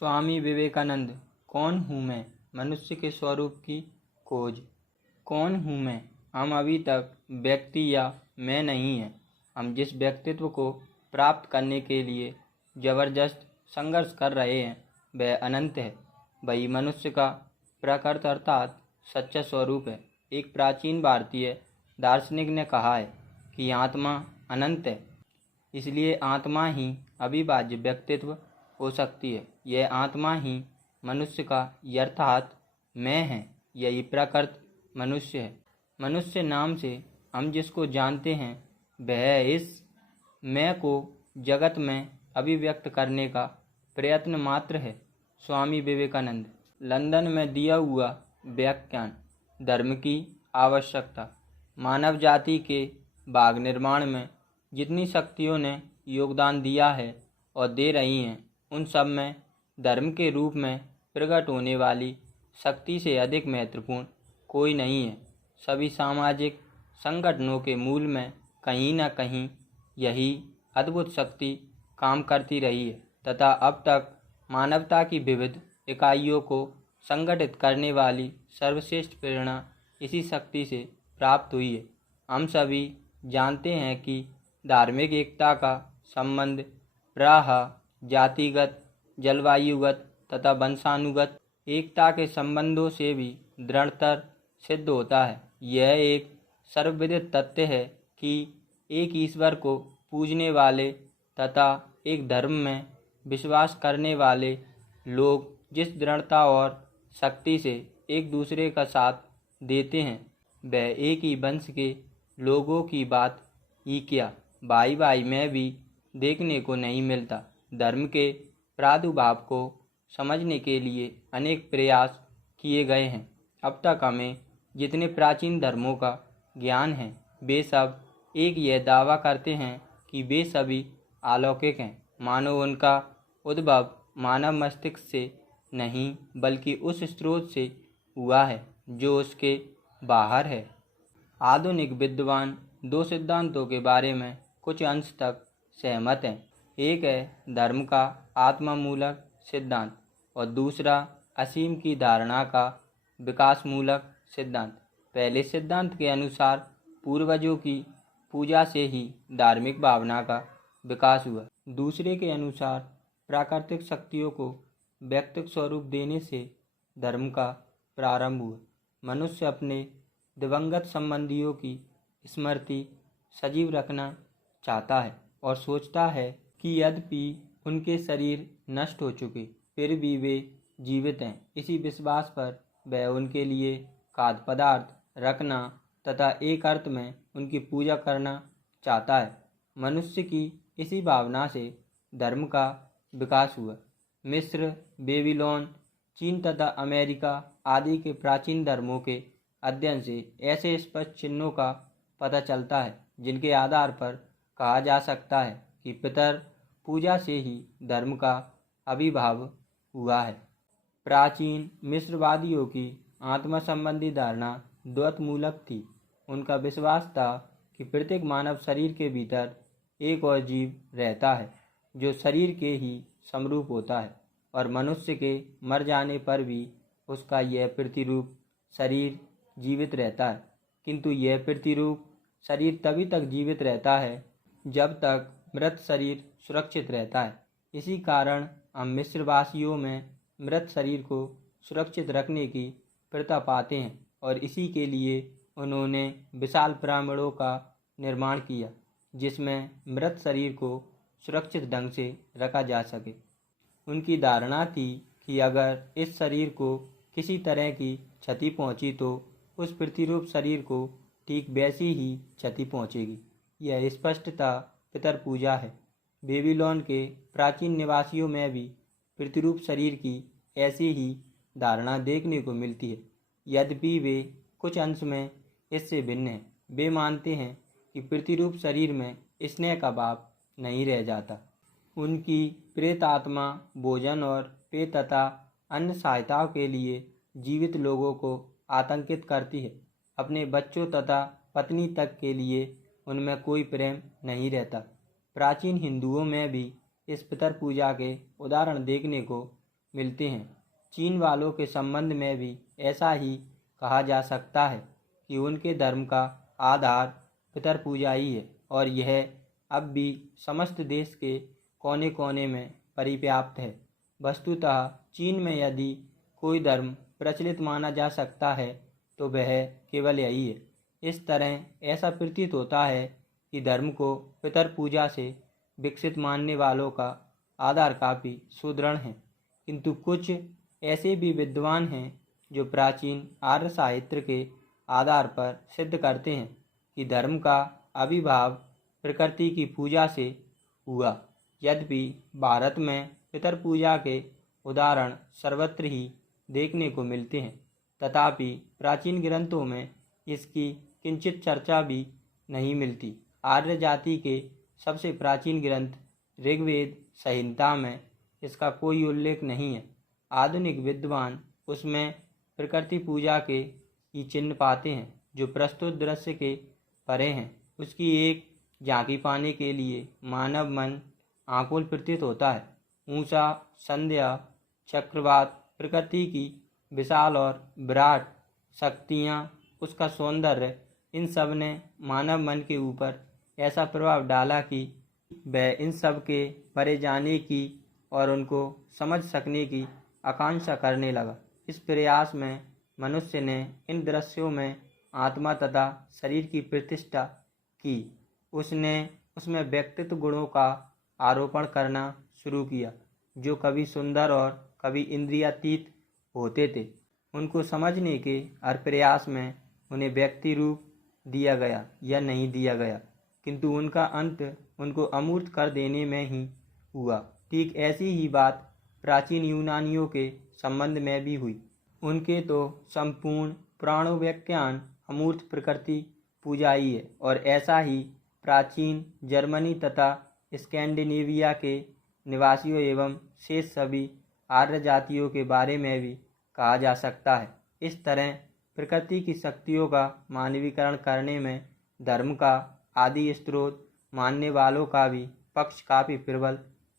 स्वामी विवेकानंद। कौन हूँ मैं? मनुष्य के स्वरूप की खोज। कौन हूँ मैं? हम अभी तक व्यक्ति या मैं नहीं हैं। हम जिस व्यक्तित्व को प्राप्त करने के लिए जबरदस्त संघर्ष कर रहे हैं वह अनंत है। वही मनुष्य का प्रकृत अर्थात सच्चा स्वरूप है। एक प्राचीन भारतीय दार्शनिक ने कहा है कि आत्मा अनंत है, इसलिए आत्मा ही अविभाज्य व्यक्तित्व हो सकती है। यह आत्मा ही मनुष्य का यथार्थ मैं है। यही प्रकृत मनुष्य है। मनुष्य नाम से हम जिसको जानते हैं वह इस मैं को जगत में अभिव्यक्त करने का प्रयत्न मात्र है। स्वामी विवेकानंद। लंदन में दिया हुआ व्याख्यान। धर्म की आवश्यकता। मानव जाति के भाग निर्माण में जितनी शक्तियों ने योगदान दिया है और दे रही हैं, उन सब में धर्म के रूप में प्रकट होने वाली शक्ति से अधिक महत्वपूर्ण कोई नहीं है। सभी सामाजिक संगठनों के मूल में कहीं न कहीं यही अद्भुत शक्ति काम करती रही है तथा अब तक मानवता की विविध इकाइयों को संगठित करने वाली सर्वश्रेष्ठ प्रेरणा इसी शक्ति से प्राप्त हुई है। हम सभी जानते हैं कि धार्मिक एकता का संबंध प्रायः जातिगत, जलवायुगत तथा वंशानुगत एकता के संबंधों से भी दृढ़तर सिद्ध होता है। यह एक सर्वविदित तथ्य है कि एक ईश्वर को पूजने वाले तथा एक धर्म में विश्वास करने वाले लोग जिस दृढ़ता और शक्ति से एक दूसरे का साथ देते हैं वह एक ही वंश के लोगों की बात ही क्या, भाई भाई में भी देखने को नहीं मिलता। धर्म के प्रादुर्भाव को समझने के लिए अनेक प्रयास किए गए हैं। अब तक हमें जितने प्राचीन धर्मों का ज्ञान है वे सब एक यह दावा करते हैं कि वे सभी अलौकिक हैं, मानो उनका उद्भव मानव मस्तिष्क से नहीं बल्कि उस स्रोत से हुआ है जो उसके बाहर है। आधुनिक विद्वान दो सिद्धांतों के बारे में कुछ अंश तक सहमत हैं। एक है धर्म का आत्ममूलक सिद्धांत और दूसरा असीम की धारणा का विकासमूलक सिद्धांत। पहले सिद्धांत के अनुसार पूर्वजों की पूजा से ही धार्मिक भावना का विकास हुआ। दूसरे के अनुसार प्राकृतिक शक्तियों को व्यक्तिगत स्वरूप देने से धर्म का प्रारंभ हुआ। मनुष्य अपने दिवंगत संबंधियों की स्मृति सजीव रखना चाहता है और सोचता है कि यद्यपि उनके शरीर नष्ट हो चुके फिर भी वे जीवित हैं। इसी विश्वास पर वह उनके लिए खाद्य पदार्थ रखना तथा एक अर्थ में उनकी पूजा करना चाहता है। मनुष्य की इसी भावना से धर्म का विकास हुआ। मिस्र, बेबीलोन, चीन तथा अमेरिका आदि के प्राचीन धर्मों के अध्ययन से ऐसे स्पष्ट चिन्हों का पता चलता है जिनके आधार पर कहा जा सकता है कि पितर पूजा से ही धर्म का आविर्भाव हुआ है। प्राचीन मिस्रवादियों की आत्मा संबंधी धारणा द्वैतमूलक थी। उनका विश्वास था कि प्रत्येक मानव शरीर के भीतर एक और जीव रहता है जो शरीर के ही समरूप होता है और मनुष्य के मर जाने पर भी उसका यह प्रतिरूप शरीर जीवित रहता है। किंतु यह प्रतिरूप शरीर तभी तक जीवित रहता है जब तक मृत शरीर सुरक्षित रहता है। इसी कारण हम मिस्रवासियों में मृत शरीर को सुरक्षित रखने की प्रथा पाते हैं और इसी के लिए उन्होंने विशाल पिरामिडों का निर्माण किया जिसमें मृत शरीर को सुरक्षित ढंग से रखा जा सके। उनकी धारणा थी कि अगर इस शरीर को किसी तरह की क्षति पहुंची तो उस प्रतिरूप शरीर को ठीक वैसी ही क्षति पहुंचेगी। यह स्पष्टता पितर पूजा है। बेबीलोन के प्राचीन निवासियों में भी प्रतिरूप शरीर की ऐसी ही धारणा देखने को मिलती है, यद्यपि वे कुछ अंश में इससे भिन्न हैं। वे मानते हैं कि प्रतिरूप शरीर में स्नेह का भाव नहीं रह जाता। उनकी प्रेत आत्मा भोजन और पेय तथा अन्य सहायताओं के लिए जीवित लोगों को आतंकित करती है। अपने बच्चों तथा पत्नी तक के लिए उनमें कोई प्रेम नहीं रहता। प्राचीन हिंदुओं में भी इस पितर पूजा के उदाहरण देखने को मिलते हैं। चीन वालों के संबंध में भी ऐसा ही कहा जा सकता है कि उनके धर्म का आधार पितर पूजा ही है और यह अब भी समस्त देश के कोने कोने में परिव्याप्त है। वस्तुतः चीन में यदि कोई धर्म प्रचलित माना जा सकता है तो वह केवल यही है। इस तरह ऐसा प्रतीत होता है कि धर्म को पितर पूजा से विकसित मानने वालों का आधार काफ़ी सुदृढ़ है, किंतु कुछ ऐसे भी विद्वान हैं जो प्राचीन आर्य साहित्य के आधार पर सिद्ध करते हैं कि धर्म का आविर्भाव प्रकृति की पूजा से हुआ। यद्यपि भारत में पितर पूजा के उदाहरण सर्वत्र ही देखने को मिलते हैं, तथापि प्राचीन ग्रंथों में इसकी किंचित चर्चा भी नहीं मिलती। आर्य जाति के सबसे प्राचीन ग्रंथ ऋग्वेद संहिता में इसका कोई उल्लेख नहीं है। आधुनिक विद्वान उसमें प्रकृति पूजा के ही चिन्ह पाते हैं, जो प्रस्तुत दृश्य के परे हैं। उसकी एक झांकी पाने के लिए मानव मन आकुल प्रतीत होता है। ऊंचा, संध्या, चक्रवात, प्रकृति की विशाल और विराट शक्तियाँ, उसका सौंदर्य, इन सब ने मानव मन के ऊपर ऐसा प्रभाव डाला कि वह इन सब के परे जाने की और उनको समझ सकने की आकांक्षा करने लगा। इस प्रयास में मनुष्य ने इन दृश्यों में आत्मा तथा शरीर की प्रतिष्ठा की। उसने उसमें व्यक्तित्व गुणों का आरोपण करना शुरू किया, जो कभी सुंदर और कभी इंद्रियातीत होते थे। उनको समझने के हर प्रयास में उन्हें व्यक्ति रूप दिया गया या नहीं दिया गया, किंतु उनका अंत उनको अमूर्त कर देने में ही हुआ। ठीक ऐसी ही बात प्राचीन यूनानियों के संबंध में भी हुई। उनके तो संपूर्ण प्राणोव्याख्यान अमूर्त प्रकृति पूजा ही है, और ऐसा ही प्राचीन जर्मनी तथा स्कैंडिनेविया के निवासियों एवं शेष सभी आर्य जातियों के बारे में भी कहा जा सकता है। इस तरह प्रकृति की शक्तियों का मानवीकरण करने में धर्म का आदि स्रोत मानने वालों का भी पक्ष काफ़ी प्रबल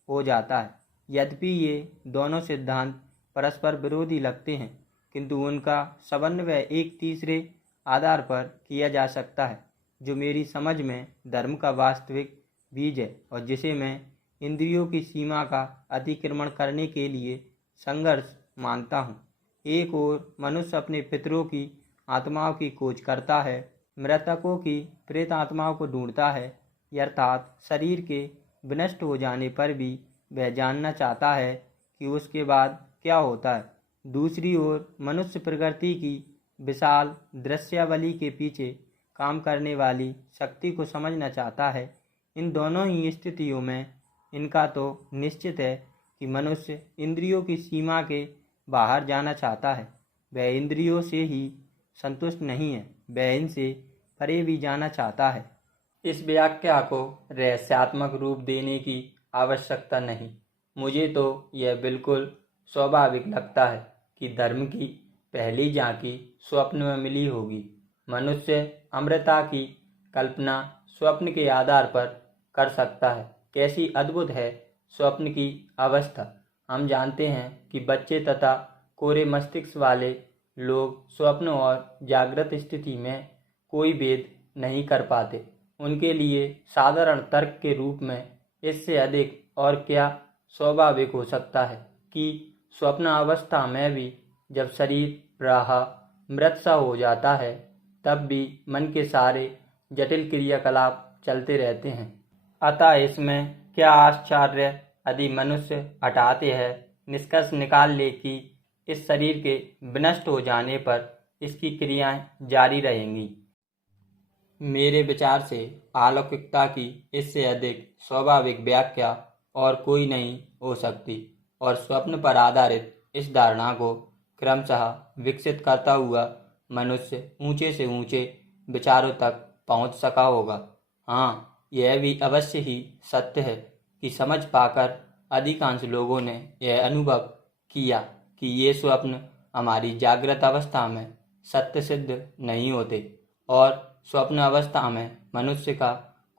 हो जाता है। यद्यपि ये दोनों सिद्धांत परस्पर विरोधी लगते हैं, किंतु उनका समन्वय एक तीसरे आधार पर किया जा सकता है, जो मेरी समझ में धर्म का वास्तविक बीज है और जिसे मैं इंद्रियों की सीमा का अतिक्रमण करने के लिए संघर्ष मानता हूँ। एक ओर मनुष्य अपने पितरों की आत्माओं की खोज करता है, मृतकों की प्रेत आत्माओं को ढूंढता है, अर्थात शरीर के विनष्ट हो जाने पर भी वह जानना चाहता है कि उसके बाद क्या होता है। दूसरी ओर मनुष्य प्रकृति की विशाल दृश्यावली के पीछे काम करने वाली शक्ति को समझना चाहता है। इन दोनों ही स्थितियों में इनका तो निश्चित है कि मनुष्य इंद्रियों की सीमा के बाहर जाना चाहता है। वह इंद्रियों से ही संतुष्ट नहीं है, वह इनसे परे भी जाना चाहता है। इस व्याख्या को रहस्यात्मक रूप देने की आवश्यकता नहीं। मुझे तो यह बिल्कुल स्वाभाविक लगता है कि धर्म की पहली झांकी स्वप्न में मिली होगी। मनुष्य अमृता की कल्पना स्वप्न के आधार पर कर सकता है। कैसी अद्भुत है स्वप्न की अवस्था। हम जानते हैं कि बच्चे तथा कोरे मस्तिष्क वाले लोग स्वप्न और जागृत स्थिति में कोई भेद नहीं कर पाते। उनके लिए साधारण तर्क के रूप में इससे अधिक और क्या स्वाभाविक हो सकता है कि स्वप्न अवस्था में भी जब शरीर प्राह मृत सा हो जाता है, तब भी मन के सारे जटिल क्रियाकलाप चलते रहते हैं। अतः इसमें क्या आश्चर्य यदि मनुष्य हठाते है निष्कर्ष निकाल ले कि इस शरीर के विनष्ट हो जाने पर इसकी क्रियाएं जारी रहेंगी। मेरे विचार से अलौकिकता की इससे अधिक स्वाभाविक व्याख्या और कोई नहीं हो सकती, और स्वप्न पर आधारित इस धारणा को क्रमशः विकसित करता हुआ मनुष्य ऊंचे से ऊंचे विचारों तक पहुंच सका होगा। हाँ, यह भी अवश्य ही सत्य है कि समझ पाकर अधिकांश लोगों ने यह अनुभव किया कि ये स्वप्न हमारी जागृत अवस्था में सत्य सिद्ध नहीं होते, और स्वप्न अवस्था में मनुष्य का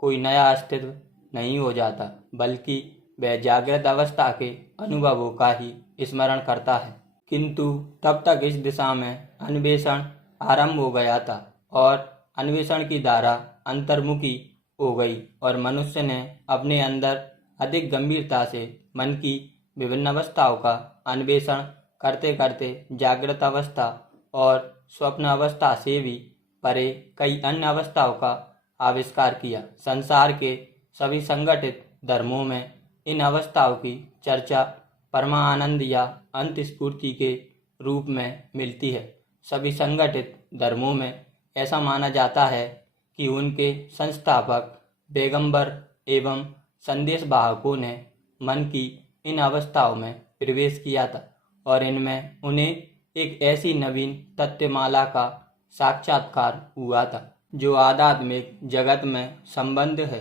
कोई नया अस्तित्व नहीं हो जाता, बल्कि वह जागृत अवस्था के अनुभवों का ही स्मरण करता है। किंतु तब तक इस दिशा में अन्वेषण आरंभ हो गया था और अन्वेषण की धारा अंतर्मुखी हो गई और मनुष्य ने अपने अंदर अधिक गंभीरता से मन की विभिन्न अवस्थाओं का अन्वेषण करते करते जागृत अवस्था और स्वप्न अवस्था से भी परे कई अन्य अवस्थाओं का आविष्कार किया। संसार के सभी संगठित धर्मों में इन अवस्थाओं की चर्चा परमानंद या अंत स्फूर्ति के रूप में मिलती है। सभी संगठित धर्मों में ऐसा माना जाता है कि उनके संस्थापक पैगंबर एवं संदेश वाहकों ने मन की इन अवस्थाओं में प्रवेश किया था और इनमें उन्हें एक ऐसी नवीन तत्वमाला का साक्षात्कार हुआ था जो आध्यात्मिक जगत में संबंध है।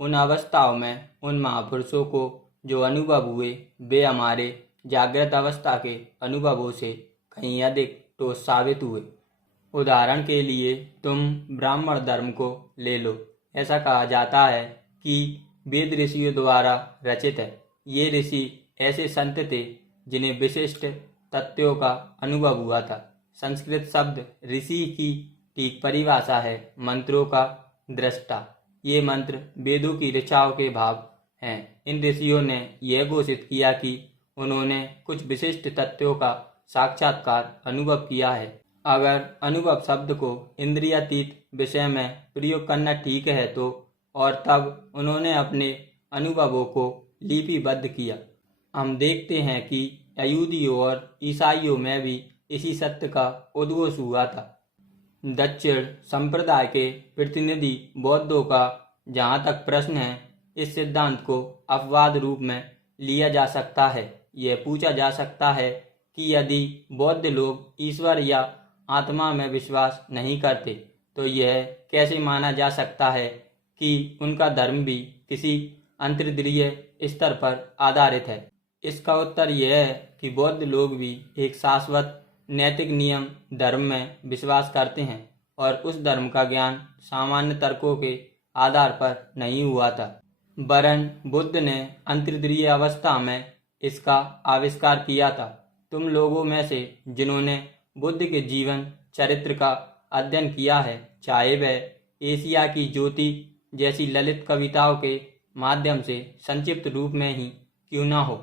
उन अवस्थाओं में उन महापुरुषों को जो अनुभव हुए वे हमारे जागृत अवस्था के अनुभवों से कहीं अधिक ठोस साबित हुए। उदाहरण के लिए तुम ब्राह्मण धर्म को ले लो। ऐसा कहा जाता है कि वेद ऋषियों द्वारा रचित है। ये ऋषि ऐसे संत थे जिन्हें विशिष्ट तत्वों का अनुभव हुआ था। संस्कृत शब्द ऋषि की ठीक परिभाषा है मंत्रों का दृष्टा। ये मंत्र वेदों की ऋचाओं के भाव हैं। इन ऋषियों ने यह घोषित किया कि उन्होंने कुछ विशिष्ट तत्वों का साक्षात्कार अनुभव किया है। अगर अनुभव शब्द को इंद्रियातीत विषय में प्रयोग करना ठीक है तो और तब उन्होंने अपने अनुभवों को लिपिबद्ध किया। हम देखते हैं कि यहूदियों और ईसाइयों में भी इसी सत्य का उद्घोष हुआ था। दक्षिण संप्रदाय के प्रतिनिधि बौद्धों का जहाँ तक प्रश्न है, इस सिद्धांत को अपवाद रूप में लिया जा सकता है। यह पूछा जा सकता है कि यदि बौद्ध लोग ईश्वर या आत्मा में विश्वास नहीं करते तो यह कैसे माना जा सकता है कि उनका धर्म भी किसी अंतर्दृष्टीय स्तर पर आधारित है। इसका उत्तर यह है कि बौद्ध लोग भी एक शाश्वत नैतिक नियम धर्म में विश्वास करते हैं और उस धर्म का ज्ञान सामान्य तर्कों के आधार पर नहीं हुआ था, वरन बुद्ध ने अंतर्दृष्टीय अवस्था में इसका आविष्कार किया था। तुम लोगों में से जिन्होंने बुद्ध के जीवन चरित्र का अध्ययन किया है, चाहे वह एशिया की ज्योति जैसी ललित कविताओं के माध्यम से संक्षिप्त रूप में ही क्यों न हो,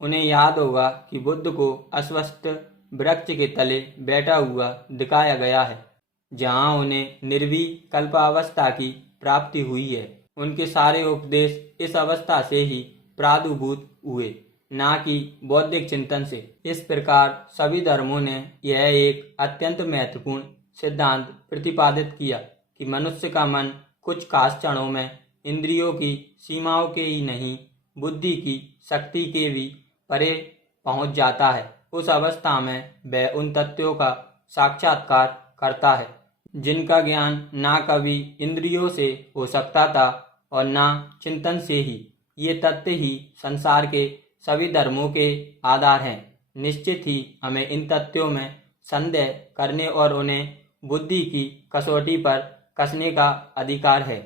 उन्हें याद होगा कि बुद्ध को अस्वस्थ वृक्ष के तले बैठा हुआ दिखाया गया है, जहां उन्हें निर्विकल्प अवस्था की प्राप्ति हुई है। उनके सारे उपदेश इस अवस्था से ही प्रादुर्भूत हुए, ना कि बौद्धिक चिंतन से। इस प्रकार सभी धर्मों ने यह एक अत्यंत महत्वपूर्ण सिद्धांत प्रतिपादित किया कि मनुष्य का मन कुछ खास क्षणों में इंद्रियों की सीमाओं के ही नहीं, बुद्धि की शक्ति के भी परे पहुंच जाता है। उस अवस्था में वह उन तत्वों का साक्षात्कार करता है जिनका ज्ञान ना कभी इंद्रियों से हो सकता था और ना चिंतन से ही। ये तत्व ही संसार के सभी धर्मों के आधार हैं। निश्चित ही हमें इन तथ्यों में संदेह करने और उन्हें बुद्धि की कसौटी पर कसने का अधिकार है।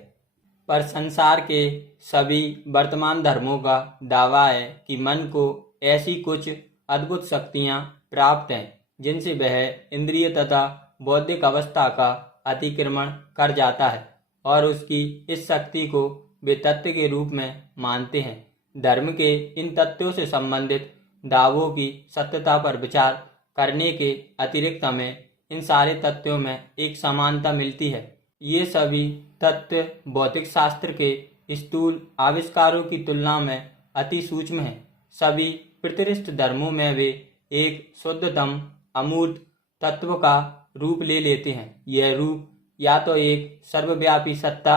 पर संसार के सभी वर्तमान धर्मों का दावा है कि मन को ऐसी कुछ अद्भुत शक्तियां प्राप्त हैं जिनसे वह इंद्रिय तथा बौद्धिक अवस्था का अतिक्रमण कर जाता है और उसकी इस शक्ति को वे तत्व के रूप में मानते हैं। धर्म के इन तत्वों से संबंधित दावों की सत्यता पर विचार करने के अतिरिक्त हमें इन सारे तत्वों में एक समानता मिलती है। ये सभी तत्व भौतिक शास्त्र के स्थूल आविष्कारों की तुलना में अति सूक्ष्म हैं। सभी प्रतिष्ठित धर्मों में वे एक शुद्धतम अमूर्त तत्व का रूप ले लेते हैं। यह रूप या तो एक सर्वव्यापी सत्ता,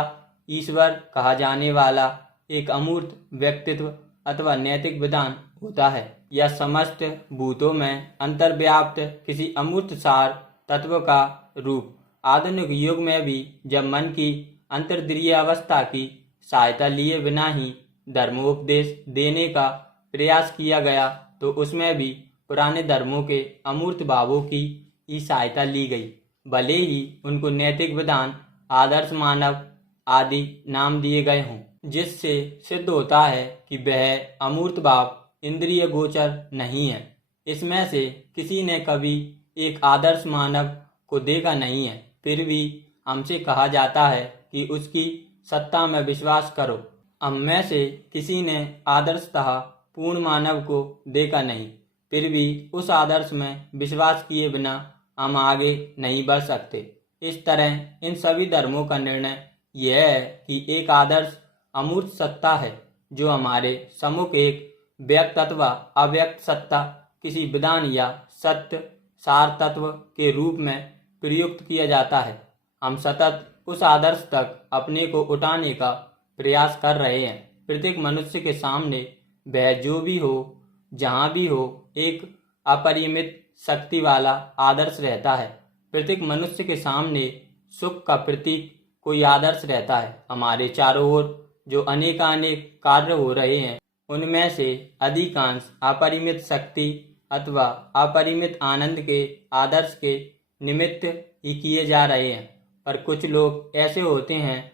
ईश्वर कहा जाने वाला एक अमूर्त व्यक्तित्व अथवा नैतिक विधान होता है, या समस्त भूतों में अंतर्व्याप्त किसी अमूर्त सार तत्व का रूप। आधुनिक युग में भी जब मन की अंतर्दृष्टीय अवस्था की सहायता लिए बिना ही धर्मोपदेश देने का प्रयास किया गया तो उसमें भी पुराने धर्मों के अमूर्त भावों की ही सहायता ली गई, भले ही उनको नैतिक विधान, आदर्श मानव आदि नाम दिए गए हों। जिससे सिद्ध होता है कि वह अमूर्त भाव इंद्रिय गोचर नहीं है। इसमें से किसी ने कभी एक आदर्श मानव को देखा नहीं है, फिर भी हमसे कहा जाता है कि उसकी सत्ता में विश्वास करो। हम में से किसी ने आदर्शतः पूर्ण मानव को देखा नहीं, फिर भी उस आदर्श में विश्वास किए बिना हम आगे नहीं बढ़ सकते। इस तरह इन सभी धर्मों का निर्णय यह है कि एक आदर्श अमूर्त सत्ता है जो हमारे सम्मुख एक व्यक्त अथवा अव्यक्त सत्ता किसी विधान या सत्य सार तत्व के रूप में प्रयुक्त किया जाता है। हम सतत उस आदर्श तक अपने को उठाने का प्रयास कर रहे हैं। प्रत्येक मनुष्य के सामने वह जो भी हो, जहाँ भी हो, एक अपरिमित शक्ति वाला आदर्श रहता है। प्रत्येक मनुष्य के सामने सुख का प्रतीक कोई आदर्श रहता है। हमारे चारों ओर जो अनेकानेक कार्य हो रहे हैं, उनमें से अधिकांश अपरिमित शक्ति अथवा अपरिमित आनंद के आदर्श के निमित्त ही किए जा रहे हैं। पर कुछ लोग ऐसे होते हैं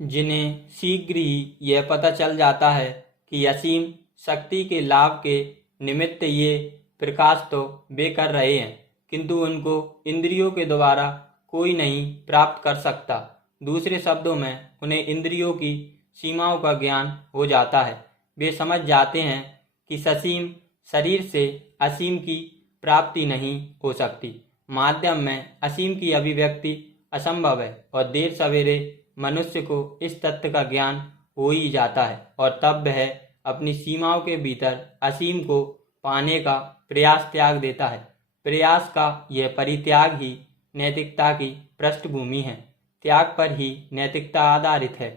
जिन्हें शीघ्र ही यह पता चल जाता है कि असीम शक्ति के लाभ के निमित्त ये प्रकाश तो वे कर रहे हैं, किंतु उनको इंद्रियों के द्वारा कोई नहीं प्राप्त कर सकता। दूसरे शब्दों में उन्हें इंद्रियों की सीमाओं का ज्ञान हो जाता है। वे समझ जाते हैं कि ससीम शरीर से असीम की प्राप्ति नहीं हो सकती। माध्यम में असीम की अभिव्यक्ति असंभव है और देर सवेरे मनुष्य को इस तथ्य का ज्ञान हो ही जाता है और तब वह अपनी सीमाओं के भीतर असीम को पाने का प्रयास त्याग देता है। प्रयास का यह परित्याग ही नैतिकता की पृष्ठभूमि है। त्याग पर ही नैतिकता आधारित है।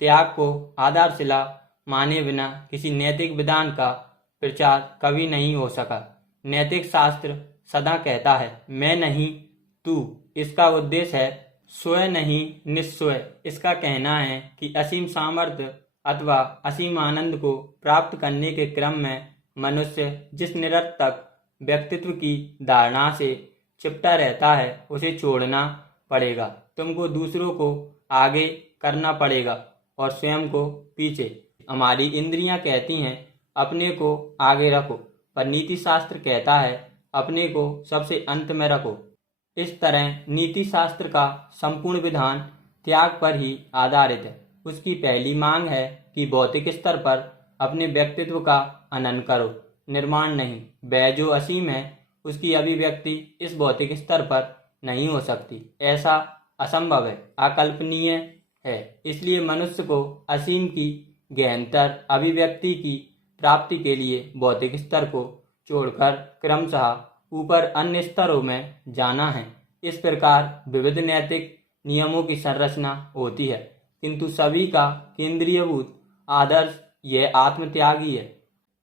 त्याग को आधारशिला माने बिना किसी नैतिक विधान का प्रचार कभी नहीं हो सका। नैतिक शास्त्र सदा कहता है मैं नहीं तू। इसका उद्देश्य है स्वयं नहीं निस्वय। इसका कहना है कि असीम सामर्थ्य अथवा असीम आनंद को प्राप्त करने के क्रम में मनुष्य जिस निरर्थक व्यक्तित्व की धारणा से चिपटा रहता है उसे छोड़ना पड़ेगा। तुमको दूसरों को आगे करना पड़ेगा और स्वयं को पीछे। हमारी इंद्रियां कहती हैं अपने को आगे रखो, पर नीति शास्त्र कहता है अपने को सबसे अंत में रखो। इस तरह नीति शास्त्र का संपूर्ण विधान त्याग पर ही आधारित है। उसकी पहली मांग है कि भौतिक स्तर पर अपने व्यक्तित्व का हनन करो, निर्माण नहीं। वह जो असीम है उसकी अभिव्यक्ति इस भौतिक स्तर पर नहीं हो सकती। ऐसा असंभव है, अकल्पनीय है। इसलिए मनुष्य को असीम की गहनतर अभिव्यक्ति की प्राप्ति के लिए भौतिक स्तर को छोड़कर क्रमशः ऊपर अन्य स्तरों में जाना है। इस प्रकार विविध नैतिक नियमों की संरचना होती है, किंतु सभी का केंद्रीयभूत आदर्श यह आत्मत्यागी है।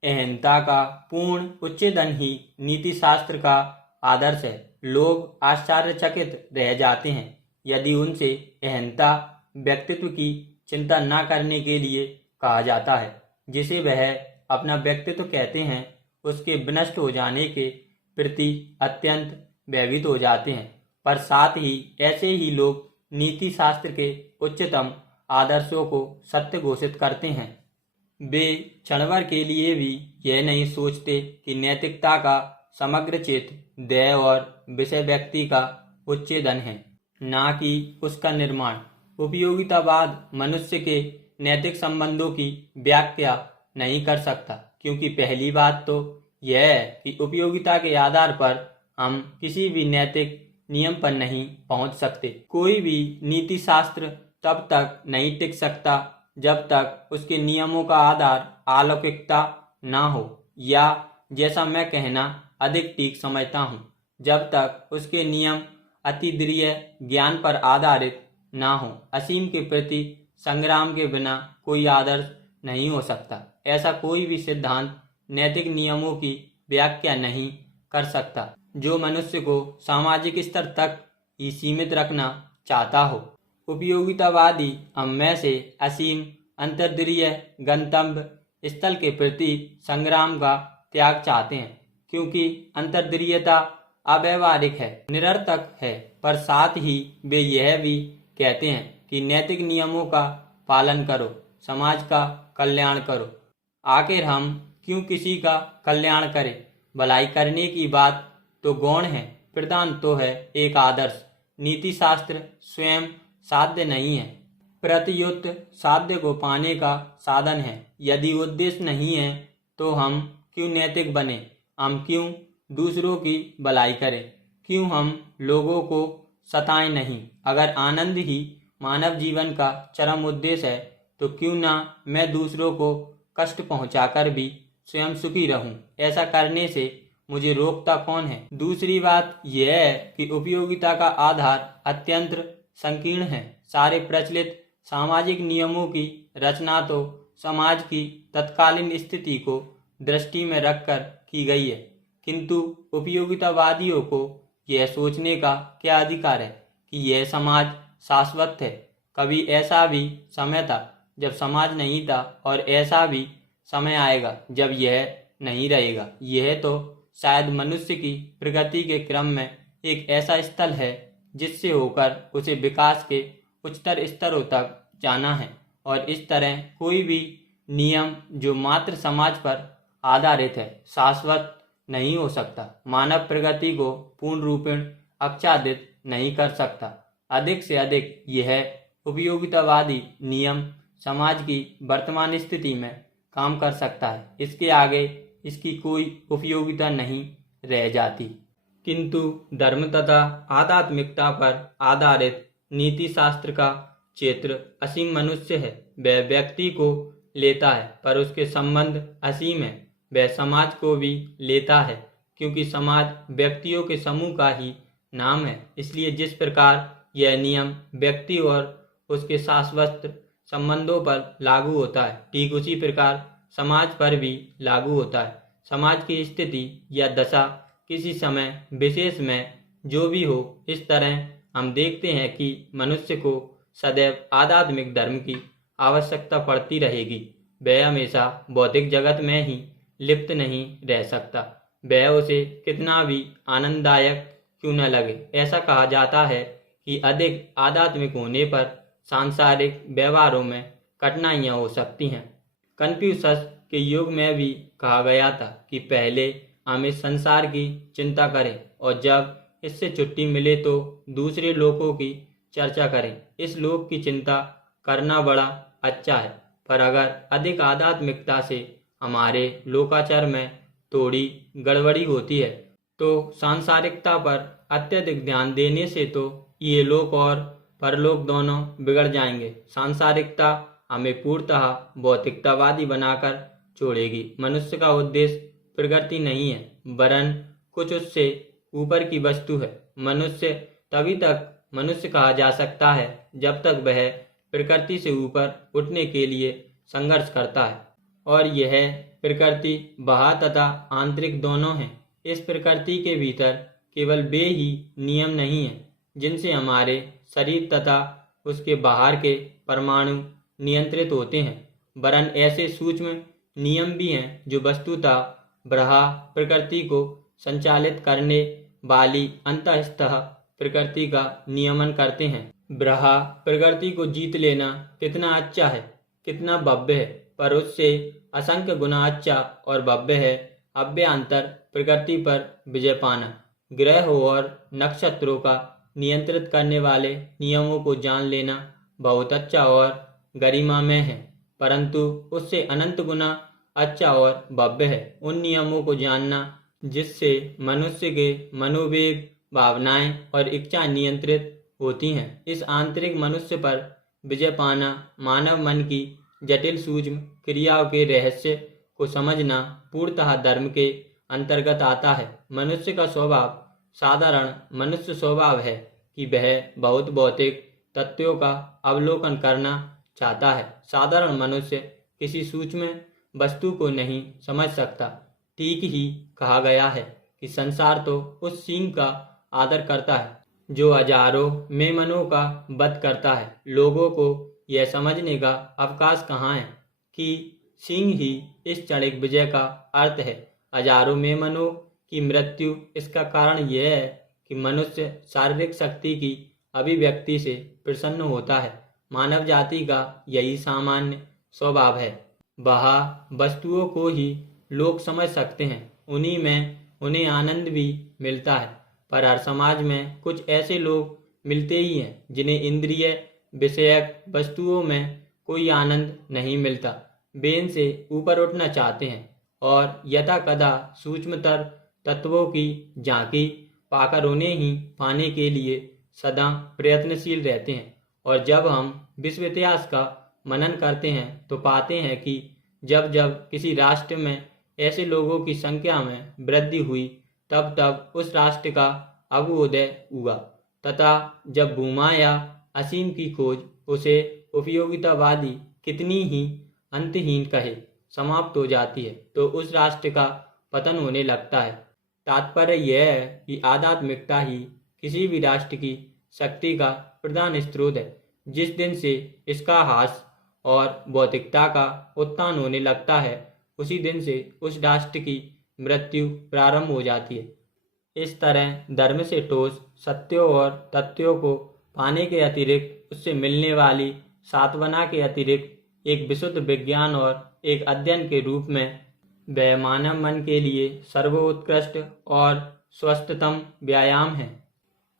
अहंता का पूर्ण उच्छेदन ही नीति शास्त्र का आदर्श है। लोग आश्चर्यचकित रह जाते हैं यदि उनसे अहंता व्यक्तित्व की चिंता न करने के लिए कहा जाता है। जिसे वह अपना व्यक्तित्व कहते हैं उसके विनष्ट हो जाने के प्रति अत्यंत भयभीत हो जाते हैं। पर साथ ही ऐसे ही लोग नीति शास्त्र के उच्चतम आदर्शों को सत्य घोषित करते हैं। वे क्षणभर के लिए भी यह नहीं सोचते कि नैतिकता का समग्र चित्त देह और विषय व्यक्ति का उच्छेदन है, ना कि उसका निर्माण। उपयोगितावाद मनुष्य के नैतिक संबंधों की व्याख्या नहीं कर सकता, क्योंकि पहली बात तो यह है कि उपयोगिता के आधार पर हम किसी भी नैतिक नियम पर नहीं पहुंच सकते। कोई भी नीति शास्त्र तब तक नहीं टिक सकता जब तक उसके नियमों का आधार अलौकिकता ना हो, या जैसा मैं कहना अधिक ठीक समझता हूँ, जब तक उसके नियम अतीन्द्रिय ज्ञान पर आधारित ना हो। असीम के प्रति संग्राम के बिना कोई आदर्श नहीं हो सकता। ऐसा कोई भी सिद्धांत नैतिक नियमों की व्याख्या नहीं कर सकता जो मनुष्य को सामाजिक स्तर तक ही सीमित रखना चाहता हो। उपयोगितावादी हम में से असीम अंतर्दृश्य गंतव्य स्थल के प्रति संग्राम का त्याग चाहते हैं, क्योंकि अंतर्दृश्यता अव्यावहारिक है, निरर्थक है। पर साथ ही वे यह भी कहते हैं कि नैतिक नियमों का पालन करो, समाज का कल्याण करो। आखिर हम क्यों किसी का कल्याण करें? भलाई करने की बात तो गौण है, प्रधान तो है एक आदर्श। नीति शास्त्र स्वयं साध्य नहीं है, प्रत्युत साध्य को पाने का साधन है। यदि उद्देश्य नहीं है तो हम क्यों नैतिक बने? हम क्यों दूसरों की भलाई करें? क्यों हम लोगों को सताएं नहीं? अगर आनंद ही मानव जीवन का चरम उद्देश्य है तो क्यों ना मैं दूसरों को कष्ट पहुंचाकर भी स्वयं सुखी रहूं? ऐसा करने से मुझे रोकता कौन है? दूसरी बात यह है कि उपयोगिता का आधार अत्यंत संकीर्ण है। सारे प्रचलित सामाजिक नियमों की रचना तो समाज की तत्कालीन स्थिति को दृष्टि में रखकर की गई है, किंतु उपयोगितावादियों को यह सोचने का क्या अधिकार है कि यह समाज शाश्वत है? कभी ऐसा भी समय था जब समाज नहीं था, और ऐसा भी समय आएगा जब यह नहीं रहेगा। यह तो शायद मनुष्य की प्रगति के क्रम में एक ऐसा स्थल है जिससे होकर उसे विकास के उच्चतर स्तरों तक जाना है, और इस तरह कोई भी नियम जो मात्र समाज पर आधारित है शाश्वत नहीं हो सकता, मानव प्रगति को पूर्ण रूपेण आच्छादित नहीं कर सकता। अधिक से अधिक यह उपयोगितावादी नियम समाज की वर्तमान स्थिति में काम कर सकता है, इसके आगे इसकी कोई उपयोगिता नहीं रह जाती। किंतु धर्म तथा आध्यात्मिकता पर आधारित नीति शास्त्र का क्षेत्र असीम मनुष्य है। वह व्यक्ति को लेता है पर उसके संबंध असीम है। वह समाज को भी लेता है क्योंकि समाज व्यक्तियों के समूह का ही नाम है। इसलिए जिस प्रकार यह नियम व्यक्ति और उसके शाश्वत संबंधों पर लागू होता है, ठीक उसी प्रकार समाज पर भी लागू होता है। समाज की स्थिति या दशा किसी समय विशेष में जो भी हो, इस तरह हम देखते हैं कि मनुष्य को सदैव आध्यात्मिक धर्म की आवश्यकता पड़ती रहेगी। वह हमेशा भौतिक जगत में ही लिप्त नहीं रह सकता, वह उसे कितना भी आनंददायक क्यों न लगे। ऐसा कहा जाता है कि अधिक आध्यात्मिक होने पर सांसारिक व्यवहारों में कठिनाइयां हो सकती हैं। कन्फ्यूशस के युग में भी कहा गया था कि पहले हम इस संसार की चिंता करें और जब इससे छुट्टी मिले तो दूसरे लोगों की चर्चा करें। इस लोक की चिंता करना बड़ा अच्छा है, पर अगर अधिक आध्यात्मिकता से हमारे लोकाचार में थोड़ी गड़बड़ी होती है तो सांसारिकता पर अत्यधिक ध्यान देने से तो ये लोक और परलोक दोनों बिगड़ जाएंगे। सांसारिकता हमें पूर्णतः भौतिकतावादी बनाकर छोड़ेगी। मनुष्य का उद्देश्य प्रगति नहीं है, वरन कुछ उससे ऊपर की वस्तु है। मनुष्य तभी तक मनुष्य कहा जा सकता है जब तक वह प्रकृति से ऊपर उठने के लिए संघर्ष करता है, और यह प्रकृति बाह्य तथा आंतरिक दोनों है। इस प्रकृति के भीतर केवल वे ही नियम नहीं है जिनसे हमारे शरीर तथा उसके बाहर के परमाणु नियंत्रित होते हैं, वरन ऐसे सूक्ष्म नियम भी हैं जो वस्तुतः ब्रह्म प्रकृति को संचालित करने वाली अंतःस्थ प्रकृति का नियमन करते हैं। ब्रह्म प्रकृति को जीत लेना कितना अच्छा है, कितना भव्य है, पर उससे असंख्य गुना अच्छा और भव्य है अभ्यंतर प्रकृति पर विजय पाना। ग्रहों और नक्षत्रों का नियंत्रित करने वाले नियमों को जान लेना बहुत अच्छा और गरिमामय है, परंतु उससे अनंत गुना अच्छा और भव्य है उन नियमों को जानना जिससे मनुष्य के मनोवेग, भावनाएं और इच्छा नियंत्रित होती हैं। इस आंतरिक मनुष्य पर विजय पाना मानव मन की जटिल सूक्ष्म क्रियाओं के रहस्य को समझना पूर्णतः धर्म के अंतर्गत आता है। मनुष्य का स्वभाव साधारण मनुष्य स्वभाव है कि वह बहुत भौतिक तथ्यों का अवलोकन करना चाहता है। साधारण मनुष्य किसी सूक्ष्म वस्तु को नहीं समझ सकता। ठीक ही कहा गया है कि संसार तो उस सिंह का आदर करता है जो हजारों मेमनों का वध करता है। लोगों को यह समझने का अवकाश कहाँ है कि सिंह ही इस क्षणिक विजय का अर्थ है। हजारों मेमनों की मृत्यु इसका कारण यह है कि मनुष्य शारीरिक शक्ति की अभिव्यक्ति से प्रसन्न होता है। मानव जाति का यही सामान्य स्वभाव है। वह वस्तुओं को ही लोग समझ सकते हैं, उन्हीं में उन्हें आनंद भी मिलता है। पर हर समाज में कुछ ऐसे लोग मिलते ही हैं जिन्हें इंद्रिय विषयक वस्तुओं में कोई आनंद नहीं मिलता। वे इनसे ऊपर उठना चाहते हैं और यथा कदा सूक्ष्मतर तत्वों की झांकी पाकर उन्हें ही पाने के लिए सदा प्रयत्नशील रहते हैं। और जब हम विश्व इतिहास का मनन करते हैं तो पाते हैं कि जब जब किसी राष्ट्र में ऐसे लोगों की संख्या में वृद्धि हुई तब तब उस राष्ट्र का अभ्युदय हुआ, तथा जब भूमा या असीम की खोज उसे उपयोगितावादी कितनी ही अंतहीन कहे समाप्त हो जाती है तो उस राष्ट्र का पतन होने लगता है। तात्पर्य यह है कि आध्यात्मिकता ही किसी भी राष्ट्र की शक्ति का प्रधान स्रोत है। जिस दिन से इसका ह्रास और भौतिकता का उत्थान होने लगता है उसी दिन से उस राष्ट्र की मृत्यु प्रारंभ हो जाती है। इस तरह धर्म से ठोस सत्यों और तथ्यों को पाने के अतिरिक्त उससे मिलने वाली सांत्वना के अतिरिक्त एक विशुद्ध विज्ञान और एक अध्ययन के रूप में वह मानव मन के लिए सर्वोत्कृष्ट और स्वस्थतम व्यायाम है।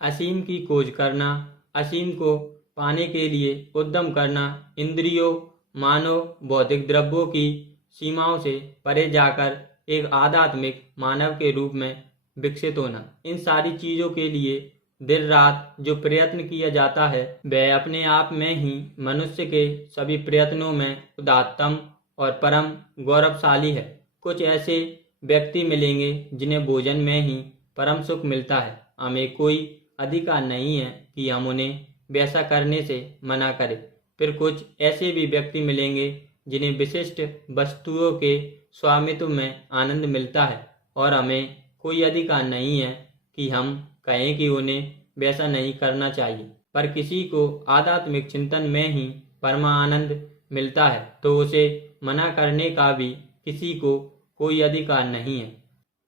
असीम की खोज करना, असीम को पाने के लिए उद्यम करना, इंद्रियों, मानव भौतिक द्रव्यों की सीमाओं से परे जाकर एक आध्यात्मिक मानव के रूप में विकसित होना, इन सारी चीजों के लिए दिन रात जो प्रयत्न किया जाता है वह अपने आप में ही मनुष्य के सभी प्रयत्नों में उदात्तम और परम गौरवशाली है। कुछ ऐसे व्यक्ति मिलेंगे जिन्हें भोजन में ही परम सुख मिलता है। हमें कोई अधिकार नहीं है कि हम उन्हें वैसा करने से मना करें। फिर कुछ ऐसे भी व्यक्ति मिलेंगे जिन्हें विशिष्ट वस्तुओं के स्वामित्व में आनंद मिलता है और हमें कोई अधिकार नहीं है कि हम कहें कि उन्हें वैसा नहीं करना चाहिए। पर किसी को आध्यात्मिक चिंतन में ही परमानंद मिलता है तो उसे मना करने का भी किसी को कोई अधिकार नहीं है।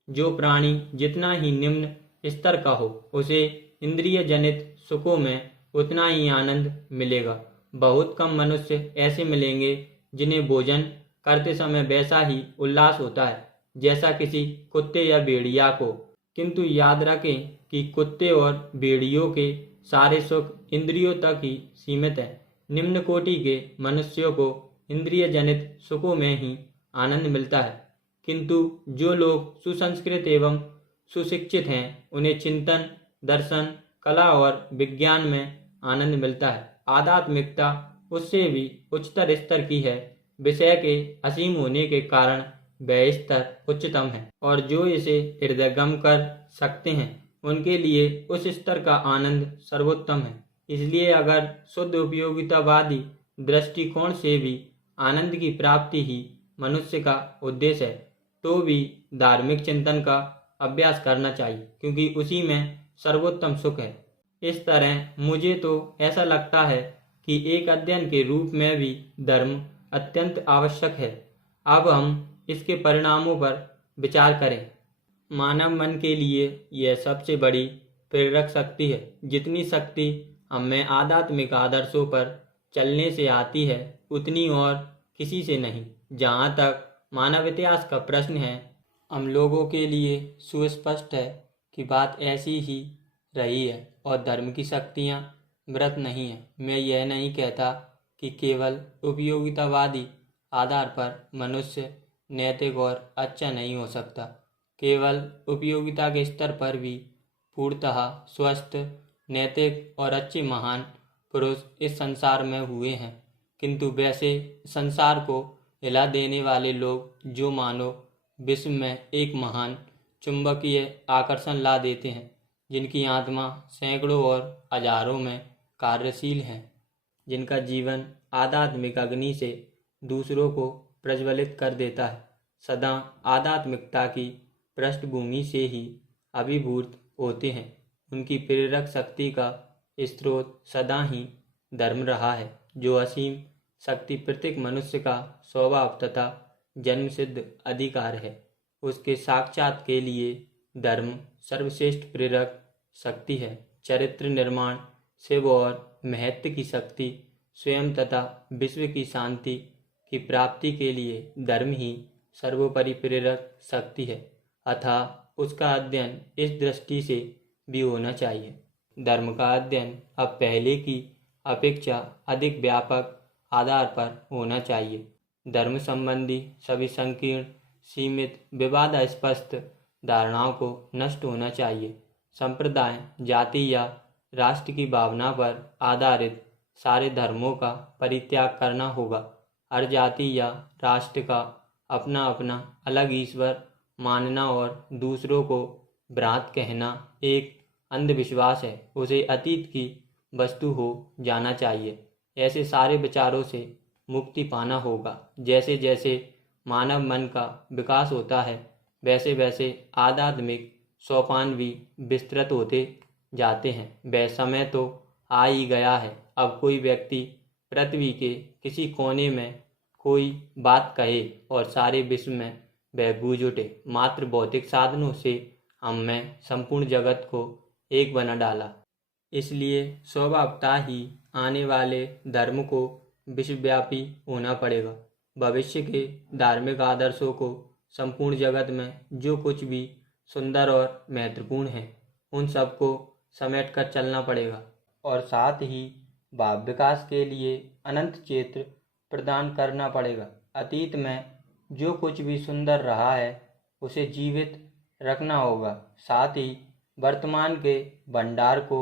जो प्राणी जितना ही निम्न स्तर का हो उसे इंद्रिय जनित सुखों में उतना ही आनंद मिलेगा। बहुत कम मनुष्य ऐसे मिलेंगे जिन्हें भोजन करते समय वैसा ही उल्लास होता है जैसा किसी कुत्ते या भेड़िया को। किंतु याद रखें कि कुत्ते और भेड़ियों के सारे सुख इंद्रियों तक ही सीमित है। निम्न कोटि के मनुष्यों को इंद्रिय जनित सुखों में ही आनंद मिलता है, किंतु जो लोग सुसंस्कृत एवं सुशिक्षित हैं उन्हें चिंतन, दर्शन, कला और विज्ञान में आनंद मिलता है। आध्यात्मिकता उससे भी उच्चतर स्तर की है। विषय के असीम होने के कारण वह स्तर उच्चतम है और जो इसे हृदयगम कर सकते हैं उनके लिए उस स्तर का आनंद सर्वोत्तम है। इसलिए अगर शुद्ध उपयोगितावादी दृष्टिकोण से भी आनंद की प्राप्ति ही मनुष्य का उद्देश्य है तो भी धार्मिक चिंतन का अभ्यास करना चाहिए, क्योंकि उसी में सर्वोत्तम सुख है। इस तरह मुझे तो ऐसा लगता है कि एक अध्ययन के रूप में भी धर्म अत्यंत आवश्यक है। अब हम इसके परिणामों पर विचार करें। मानव मन के लिए यह सबसे बड़ी प्रेरक शक्ति है। जितनी शक्ति हमें आध्यात्मिक आदर्शों पर चलने से आती है उतनी और किसी से नहीं। जहाँ तक मानव इतिहास का प्रश्न है, हम लोगों के लिए सुस्पष्ट है कि बात ऐसी ही रही है और धर्म की शक्तियाँ मृत नहीं है। मैं यह नहीं कहता कि केवल उपयोगितावादी आधार पर मनुष्य नैतिक और अच्छा नहीं हो सकता। केवल उपयोगिता के स्तर पर भी पूर्णतः स्वस्थ, नैतिक और अच्छे महान पुरुष इस संसार में हुए हैं। किंतु वैसे संसार को हिला देने वाले लोग जो मानो विश्व में एक महान चुंबकीय आकर्षण ला देते हैं, जिनकी आत्मा सैकड़ों और हजारों में कार्यशील है, जिनका जीवन आध्यात्मिक अग्नि से दूसरों को प्रज्वलित कर देता है, सदा आध्यात्मिकता की पृष्ठभूमि से ही अभिभूत होते हैं। उनकी प्रेरक शक्ति का स्रोत सदा ही धर्म रहा है, जो असीम शक्ति प्रत्येक मनुष्य का स्वभाव तथा जन्मसिद्ध अधिकार है। उसके साक्षात के लिए धर्म सर्वश्रेष्ठ प्रेरक शक्ति है। चरित्र निर्माण, शिव और महत्व की शक्ति, स्वयं तथा विश्व की शांति की प्राप्ति के लिए धर्म ही सर्वोपरि प्रेरक शक्ति है, अतः उसका अध्ययन इस दृष्टि से भी होना चाहिए। धर्म का अध्ययन अब पहले की अपेक्षा अधिक व्यापक आधार पर होना चाहिए। धर्म संबंधी सभी संकीर्ण, सीमित, विवादास्पद धारणाओं को नष्ट होना चाहिए। संप्रदाय, जाति या राष्ट्र की भावना पर आधारित सारे धर्मों का परित्याग करना होगा। हर जाति या राष्ट्र का अपना अपना अलग ईश्वर मानना और दूसरों को भ्रांत कहना एक अंधविश्वास है। उसे अतीत की वस्तु हो जाना चाहिए। ऐसे सारे विचारों से मुक्ति पाना होगा। जैसे जैसे मानव मन का विकास होता है, वैसे वैसे आध्यात्मिक सोपान भी विस्तृत होते जाते हैं। वह समय तो आ ही गया है, अब कोई व्यक्ति पृथ्वी के किसी कोने में कोई बात कहे और सारे विश्व में वह गूंज उठे। मात्र भौतिक साधनों से हमने संपूर्ण जगत को एक बना डाला। इसलिए स्वभावतः ही आने वाले धर्म को विश्वव्यापी होना पड़ेगा। भविष्य के धार्मिक आदर्शों को संपूर्ण जगत में जो कुछ भी सुंदर और महत्वपूर्ण है, उन सबको समेट कर चलना पड़ेगा और साथ ही भाव विकास के लिए अनंत क्षेत्र प्रदान करना पड़ेगा। अतीत में जो कुछ भी सुंदर रहा है, उसे जीवित रखना होगा। साथ ही वर्तमान के भंडार को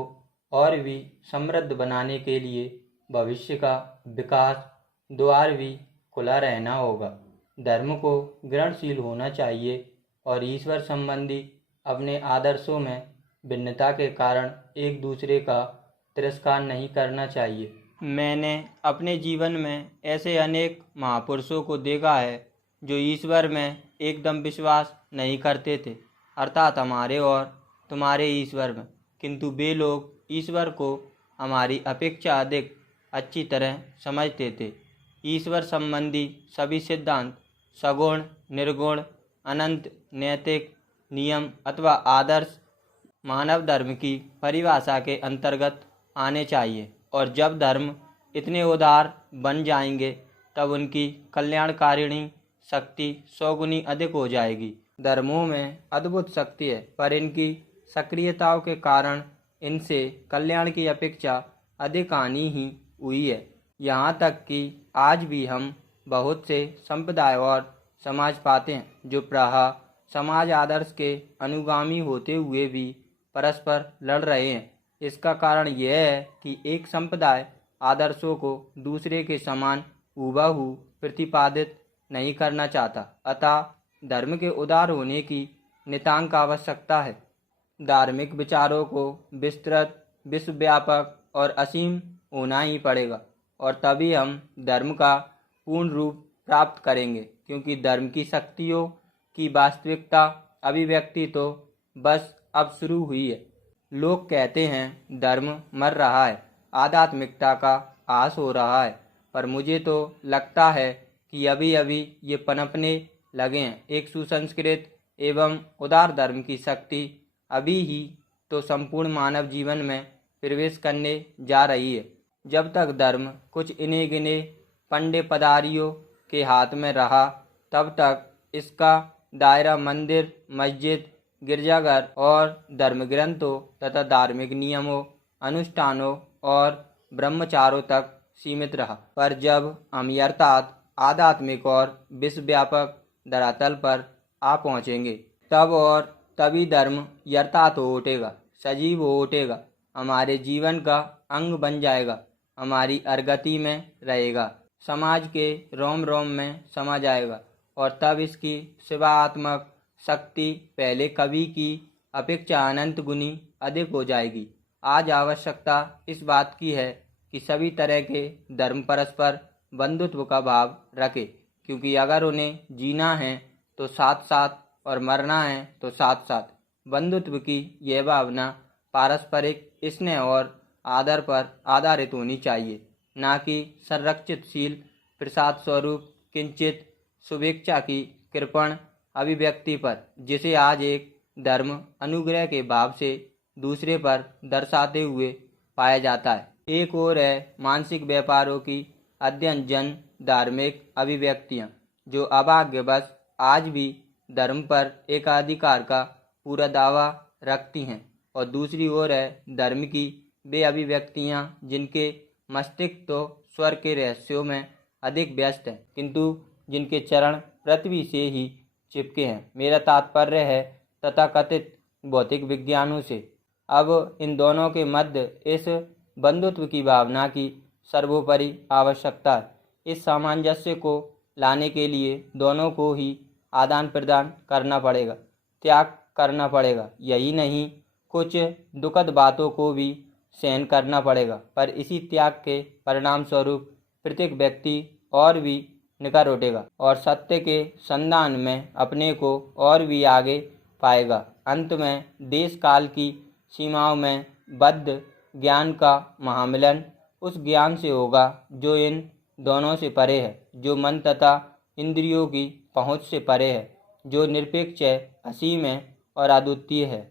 और भी समृद्ध बनाने के लिए भविष्य का विकास द्वार भी खुला रहना होगा। धर्म को ग्रहणशील होना चाहिए और ईश्वर संबंधी अपने आदर्शों में भिन्नता के कारण एक दूसरे का तिरस्कार नहीं करना चाहिए। मैंने अपने जीवन में ऐसे अनेक महापुरुषों को देखा है जो ईश्वर में एकदम विश्वास नहीं करते थे, अर्थात हमारे और तुम्हारे ईश्वर में, किंतु वे लोग ईश्वर को हमारी अपेक्षा अधिक अच्छी तरह समझते थे। ईश्वर संबंधी सभी सिद्धांत सगुण, निर्गुण, अनंत, नैतिक, नियम अथवा आदर्श मानव धर्म की परिभाषा के अंतर्गत आने चाहिए और जब धर्म इतने उदार बन जाएंगे तब उनकी कल्याणकारिणी शक्ति 100 गुनी अधिक हो जाएगी। धर्मों में अद्भुत शक्ति है, पर इनकी सक्रियताओं के कारण इनसे कल्याण की अपेक्षा अधिक हानि ही हुई है। यहाँ तक कि आज भी हम बहुत से संप्रदाय और समाज पाते हैं जो प्रायः समाज आदर्श के अनुगामी होते हुए भी परस्पर लड़ रहे हैं। इसका कारण यह है कि एक संप्रदाय आदर्शों को दूसरे के समान हूबहू प्रतिपादित नहीं करना चाहता, अतः धर्म के उदार होने की नितांत आवश्यकता है। धार्मिक विचारों को विस्तृत, विश्वव्यापक और असीम होना ही पड़ेगा और तभी हम धर्म का पूर्ण रूप प्राप्त करेंगे, क्योंकि धर्म की शक्तियों की वास्तविकता अभिव्यक्ति तो बस अब शुरू हुई है। लोग कहते हैं धर्म मर रहा है, आध्यात्मिकता का ह्रास हो रहा है, पर मुझे तो लगता है कि अभी अभी ये पनपने लगे हैं। एक सुसंस्कृत एवं उदार धर्म की शक्ति अभी ही तो संपूर्ण मानव जीवन में प्रवेश करने जा रही है। जब तक धर्म कुछ इने गिने पंडे पदारियों के हाथ में रहा, तब तक इसका दायरा मंदिर, मस्जिद, गिरजाघर और धर्म ग्रंथों तथा धार्मिक नियमों, अनुष्ठानों और ब्रह्मचारों तक सीमित रहा। पर जब हम अर्थात आध्यात्मिक और विश्वव्यापक धरातल पर आ पहुँचेंगे, तब और तभी धर्म यथार्थ हो उठेगा, सजीव हो उठेगा, हमारे जीवन का अंग बन जाएगा, हमारी अर्गति में रहेगा, समाज के रोम रोम में समा जाएगा और तब इसकी सेवात्मक शक्ति पहले कभी की अपेक्षा अनंत गुनी अधिक हो जाएगी। आज आवश्यकता इस बात की है कि सभी तरह के धर्म परस्पर बंधुत्व का भाव रखें, क्योंकि अगर उन्हें जीना है तो साथ साथ और मरना है तो साथ साथ। बंधुत्व की यह भावना पारस्परिक स्नेह और आदर पर आधारित होनी चाहिए, न कि संरक्षितशील प्रसाद स्वरूप किंचित शुभेच्छा की कृपण अभिव्यक्ति पर, जिसे आज एक धर्म अनुग्रह के भाव से दूसरे पर दर्शाते हुए पाया जाता है। एक और है मानसिक व्यापारों की अध्ययन जन धार्मिक अभिव्यक्तियाँ जो अभाग्यवश आज भी धर्म पर एकाधिकार का पूरा दावा रखती हैं, और दूसरी ओर है धर्म की वे अभिव्यक्तियाँ जिनके मस्तिष्क तो स्वर के रहस्यों में अधिक व्यस्त है, किंतु जिनके चरण पृथ्वी से ही चिपके हैं। मेरा तात्पर्य है तथाकथित भौतिक विज्ञानों से। अब इन दोनों के मध्य इस बंधुत्व की भावना की सर्वोपरि आवश्यकता है। इस सामंजस्य को लाने के लिए दोनों को ही आदान प्रदान करना पड़ेगा, त्याग करना पड़ेगा। यही नहीं, कुछ दुखद बातों को भी सहन करना पड़ेगा, पर इसी त्याग के परिणाम स्वरूप प्रत्येक व्यक्ति और भी निखर उठेगा और सत्य के संधान में अपने को और भी आगे पाएगा। अंत में देश काल की सीमाओं में बद्ध ज्ञान का महामिलन उस ज्ञान से होगा जो इन दोनों से परे है, जो मन तथा इंद्रियों की पहुँच से परे है, जो निरपेक्ष है, असीम है और अद्वितीय है।